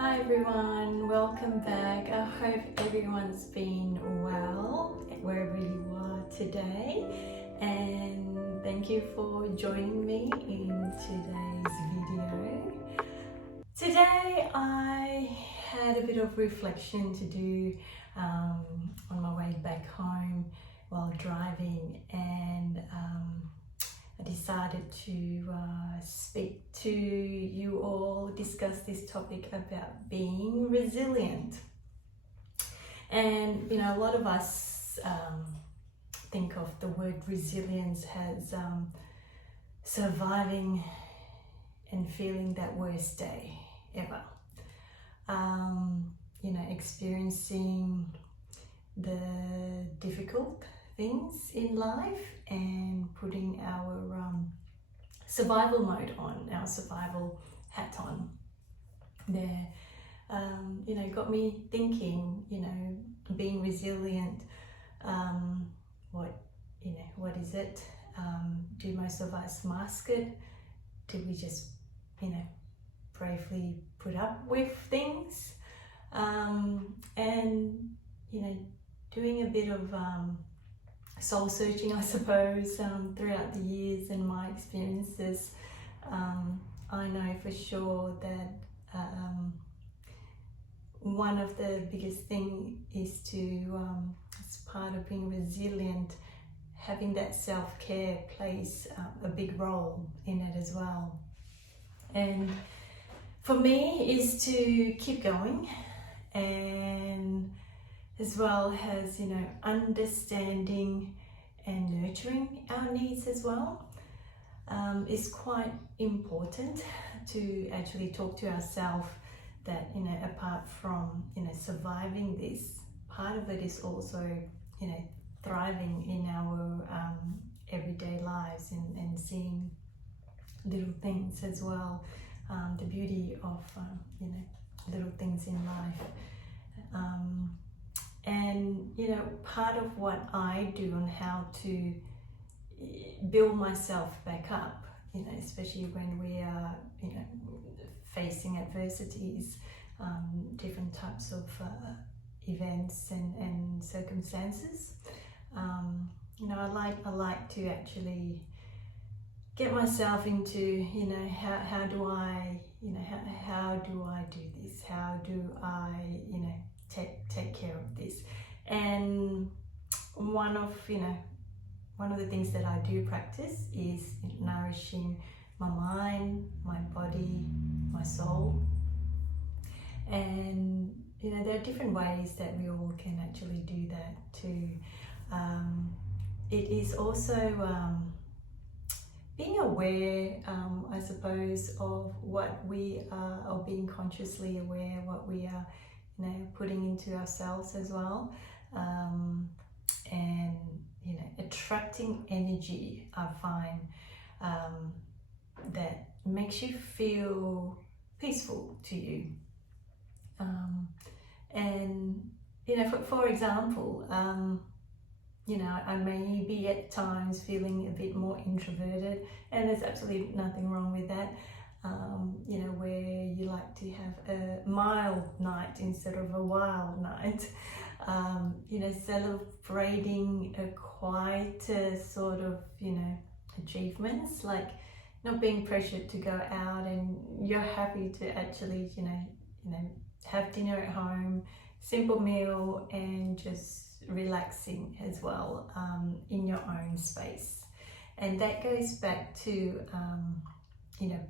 Hi everyone, welcome back. I hope everyone's been well wherever you are today, and thank you for joining me in today's video. Today I had a bit of reflection to do on my way back home while driving, and I decided to speak to you all, discuss this topic about being resilient. And a lot of us think of the word resilience as surviving and feeling that worst day ever. Experiencing the difficult things in life and putting our survival mode on, our survival hat on there. Got me thinking, being resilient, what is it? Do most of us mask it? Do we just, bravely put up with things? Doing a bit of soul searching, I suppose, throughout the years and my experiences, I know for sure that one of the biggest things is to, as part of being resilient, having that self-care plays a big role in it as well. And for me is to keep going, and as well as understanding and nurturing our needs as well. It's quite important to actually talk to ourselves that apart from surviving this, part of it is also thriving in our everyday lives and seeing little things as well, the beauty of little things in life. And part of what I do on how to build myself back up, especially when we are facing adversities, different types of events and circumstances. I like to actually get myself into how do I do this? How do I take care of this? And one of the things that I do practice is nourishing my mind, my body, my soul. And there are different ways that we all can actually do that too. It is also being aware, I suppose, of what we are, or being consciously aware what we are putting into ourselves as well, and attracting energy. I find that makes you feel peaceful to you, and for example, I may be at times feeling a bit more introverted, and there's absolutely nothing wrong with that. Where you like to have a mild night instead of a wild night, celebrating a quieter sort of, achievements, like not being pressured to go out, and you're happy to actually, have dinner at home, simple meal, and just relaxing as well, in your own space. And that goes back to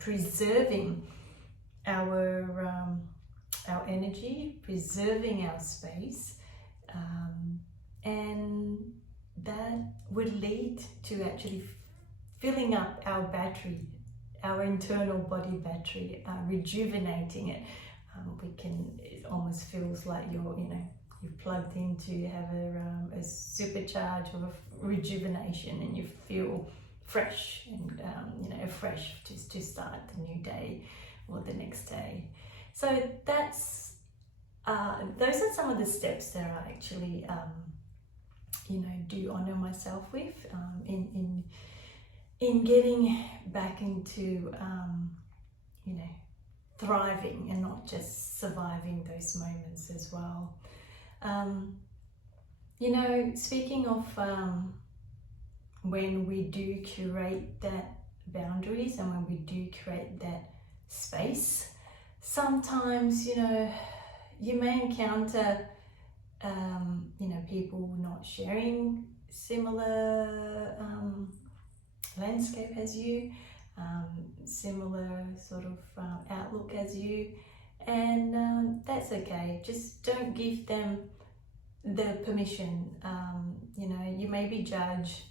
preserving our energy, preserving our space, and that would lead to actually filling up our battery, our internal body battery, rejuvenating it. It almost feels like you're plugged in to have a supercharge of rejuvenation, and you feel fresh and fresh to start the new day or the next day. So that's those are some of the steps that I actually do honor myself with in getting back into thriving and not just surviving those moments as well. You know, speaking of when we do curate that boundaries and when we do create that space, sometimes, you know, you may encounter you know, people not sharing similar landscape as you, similar sort of outlook as you, and that's okay. Just don't give them the permission. You know, you may be judged,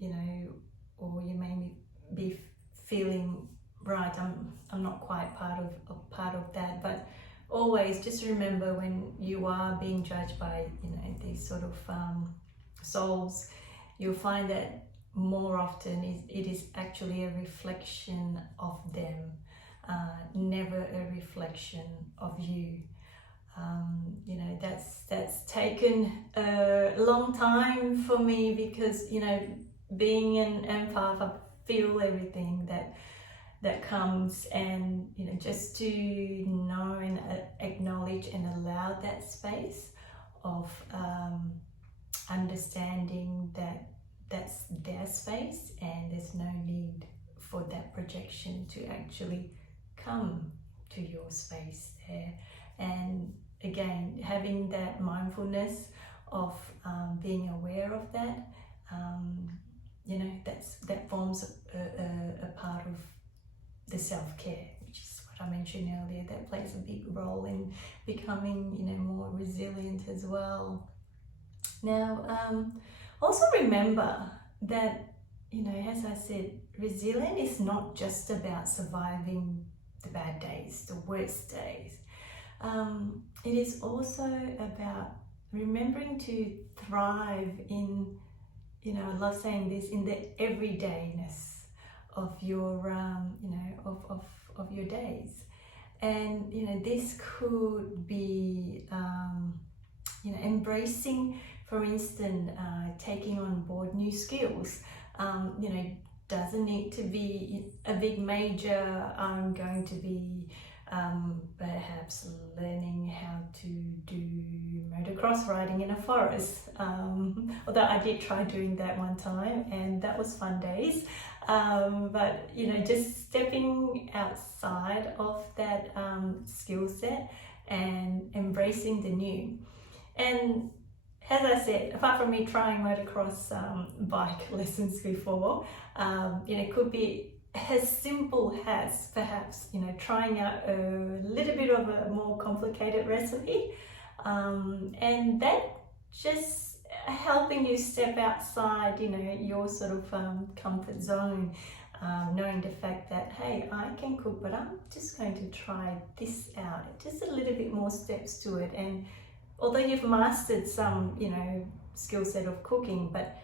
you know, or you may be feeling, right, I'm not quite part of that, but always just remember, when you are being judged by, you know, these sort of souls, you'll find that more often it is actually a reflection of them, never a reflection of you. You know, that's taken a long time for me, because, you know, being an empath, I feel everything that comes, and, you know, just to know and acknowledge and allow that space of understanding that that's their space and there's no need for that projection to actually come to your space there. And again, having that mindfulness of being aware of that, you know, that forms a part of the self-care, which is what I mentioned earlier. That plays a big role in becoming, you know, more resilient as well. Now, also remember that, you know, as I said, resilient is not just about surviving the bad days, the worst days. It is also about remembering to thrive in, you know, I love saying this, in the everydayness of your, you know, of your days. And, you know, this could be, you know, embracing, for instance, taking on board new skills. You know, doesn't need to be a big major. I'm going to be perhaps learning how to do motocross riding in a forest. Although I did try doing that one time, and that was fun days. But, you know, just stepping outside of that skill set and embracing the new. And as I said, apart from me trying motocross bike lessons before, you know, it could be as simple as perhaps, you know, trying out a little bit of a more complicated recipe, and that just helping you step outside, you know, your sort of comfort zone, knowing the fact that, hey, I can cook, but I'm just going to try this out, just a little bit more steps to it. And although you've mastered some, you know, skill set of cooking, but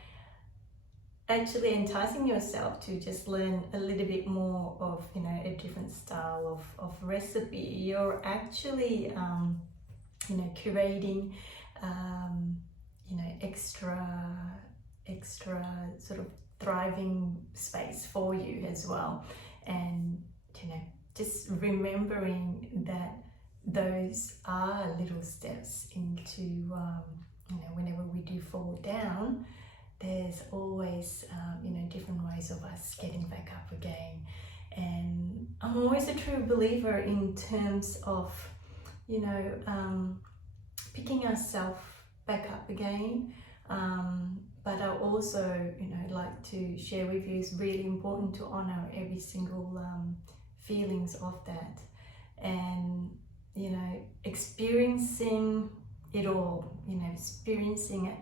actually enticing yourself to just learn a little bit more of, you know, a different style of recipe, you're actually, you know, curating, you know, extra sort of thriving space for you as well. And, you know, just remembering that those are little steps into, you know, whenever we do fall down, there's always, you know, different ways of us getting back up again. And I'm always a true believer in terms of, you know, picking ourselves back up again. But I also, you know, like to share with you, it's really important to honor every single feelings of that. And, you know, experiencing it all, you know, experiencing it,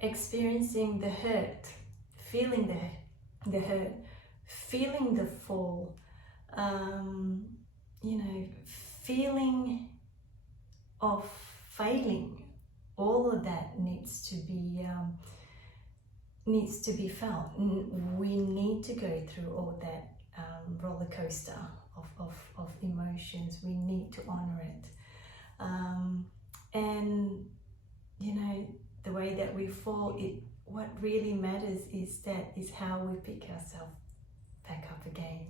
experiencing the hurt, feeling the hurt, feeling the fall, you know, feeling of failing, all of that needs to be felt. We need to go through all that roller coaster of emotions. We need to honor it, and, you know, the way that we fall, what really matters is how we pick ourselves back up again.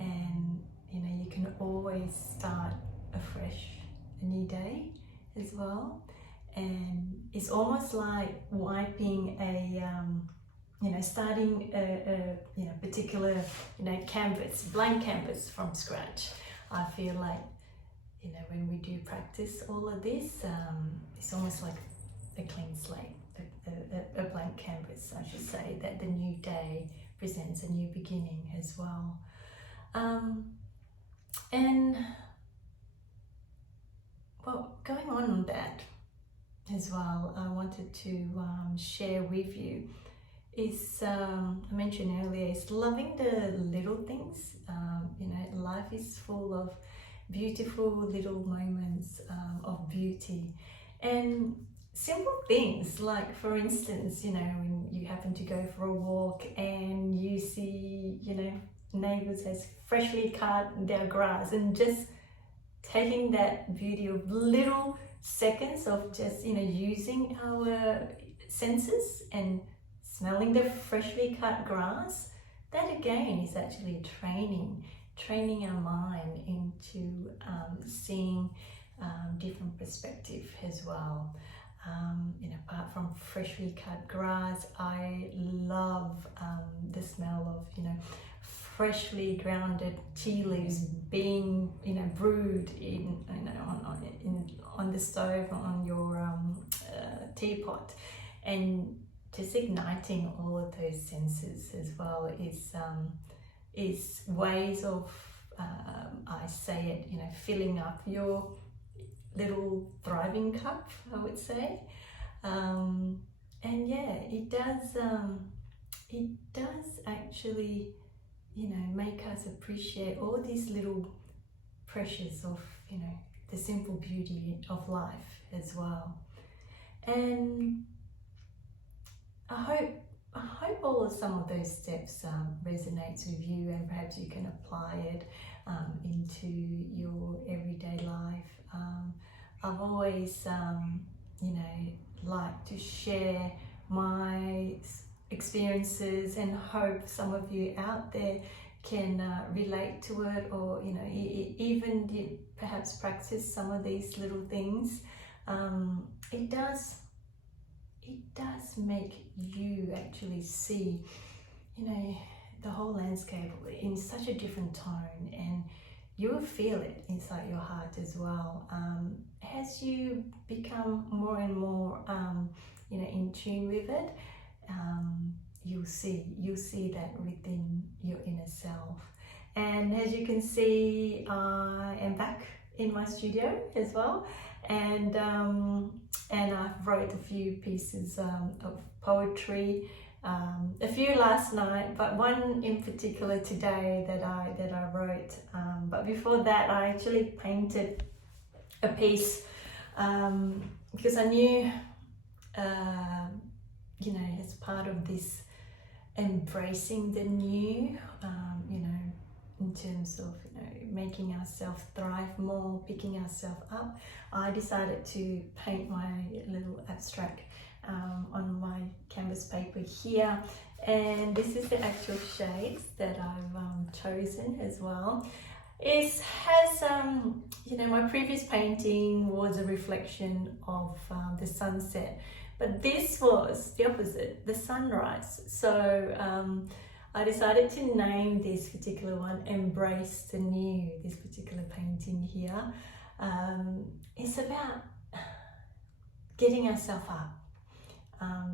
And you know, you can always start afresh, a new day as well. And it's almost like wiping a you know, starting a you know, particular, you know, canvas, blank canvas from scratch. I feel like, you know, when we do practice all of this, it's almost like a clean slate, a blank canvas, I should say, that the new day presents a new beginning as well. And well, going on that as well, I wanted to share with you is, I mentioned earlier, is loving the little things. You know, life is full of beautiful little moments of beauty and simple things, like for instance, you know, when you happen to go for a walk and you see, you know, neighbors has freshly cut their grass, and just taking that beauty of little seconds of just, you know, using our senses and smelling the freshly cut grass, that again is actually training our mind into seeing different perspective as well. You know, apart from freshly cut grass, I love the smell of, you know, freshly grounded tea leaves being, you know, brewed in, you know, on the stove, on your teapot, and just igniting all of those senses as well is ways of, I say it, you know, filling up your little thriving cup, I would say. And yeah, it does actually, you know, make us appreciate all these little pressures of, you know, the simple beauty of life as well. And I hope all of some of those steps resonates with you, and perhaps you can apply it into your everyday life. I've always, you know, liked to share my experiences, and hope some of you out there can relate to it, or, you know, even perhaps practice some of these little things. It does make you actually see, you know, the whole landscape in such a different tone, and you'll feel it inside your heart as well. As you become more and more, you know, in tune with it, you'll see that within your inner self. And as you can see, I am back in my studio as well, and I've wrote a few pieces of poetry, a few last night, but one in particular today that I wrote. But before that, I actually painted a piece because I knew, you know, as part of this embracing the new, you know, in terms of, you know, making ourselves thrive more, picking ourselves up, I decided to paint my little abstract on my canvas paper here. And this is the actual shades that I've chosen as well. It has, you know, my previous painting was a reflection of the sunset, but this was the opposite, the sunrise. So I decided to name this particular one Embrace the New, this particular painting here. It's about getting ourselves up,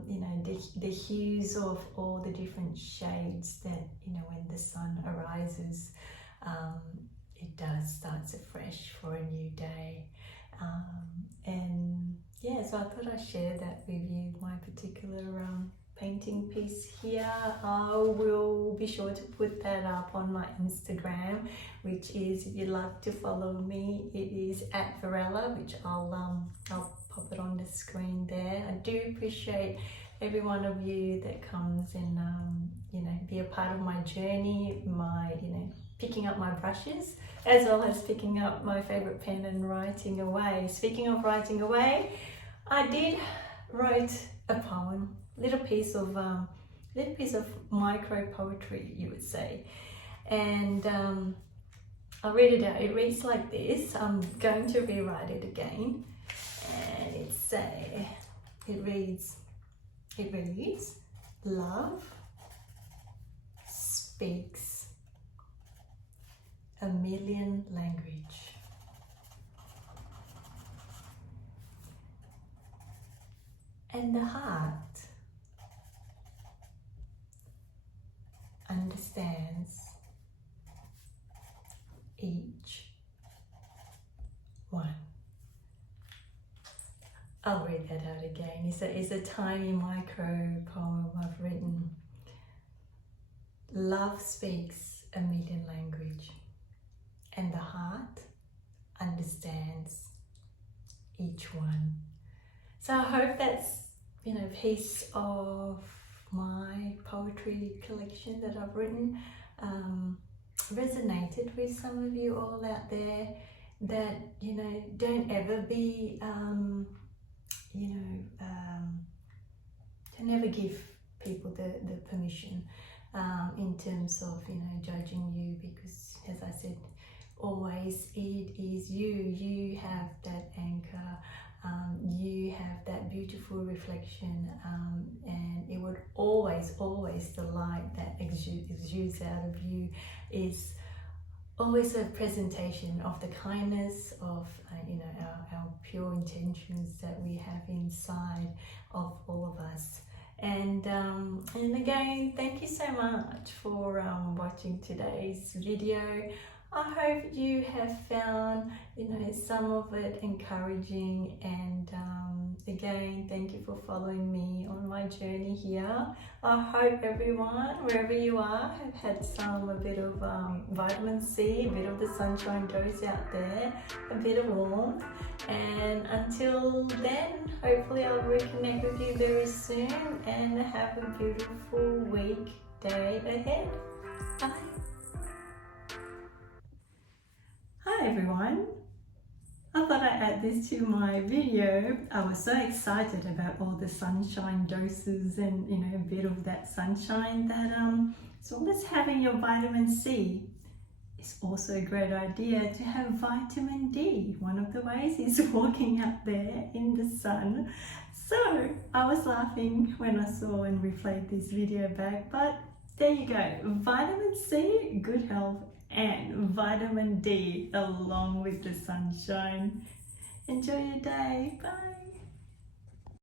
you know, the hues of all the different shades that, you know, when the sun arises, it does starts afresh for a new day. And yeah, so I thought I'd share that with you, my particular painting piece here. I will be sure to put that up on my Instagram, which is, if you'd like to follow me, it is @Varela, which I'll pop it on the screen there. I do appreciate every one of you that comes and you know, be a part of my journey, my, you know, picking up my brushes, as well as picking up my favorite pen and writing away. Speaking of writing away, I did write a poem, little piece of micro poetry, you would say, and I'll read it out. It reads like this. I'm going to rewrite it again. And it reads, love speaks a million language. And the heart understands each one. I'll read that out again. It's a tiny micro poem I've written. Love speaks a million language, and the heart understands each one. So I hope that's, a piece of my poetry collection that I've written resonated with some of you all out there, that, don't ever be, don't ever give people the permission in terms of, judging you, because as I said, always it is you have that anchor. You have that beautiful reflection, and it would always the light that exudes out of you is always a presentation of the kindness of our pure intentions that we have inside of all of us. And again, thank you so much for watching today's video. I hope you have found, some of it encouraging, and again, thank you for following me on my journey here. I hope everyone, wherever you are, have had a bit of vitamin C, a bit of the sunshine dose out there, a bit of warmth. And until then, hopefully I'll reconnect with you very soon, and have a beautiful week, day ahead. Bye. Hi everyone, I thought I'd add this to my video. I was so excited about all the sunshine doses and a bit of that sunshine that so let's having your vitamin C. It's also a great idea to have vitamin D. One of the ways is walking out there in the sun. So I was laughing when I saw and replayed this video back, but there you go, vitamin C, good health, and vitamin D along with the sunshine. Enjoy your day. Bye.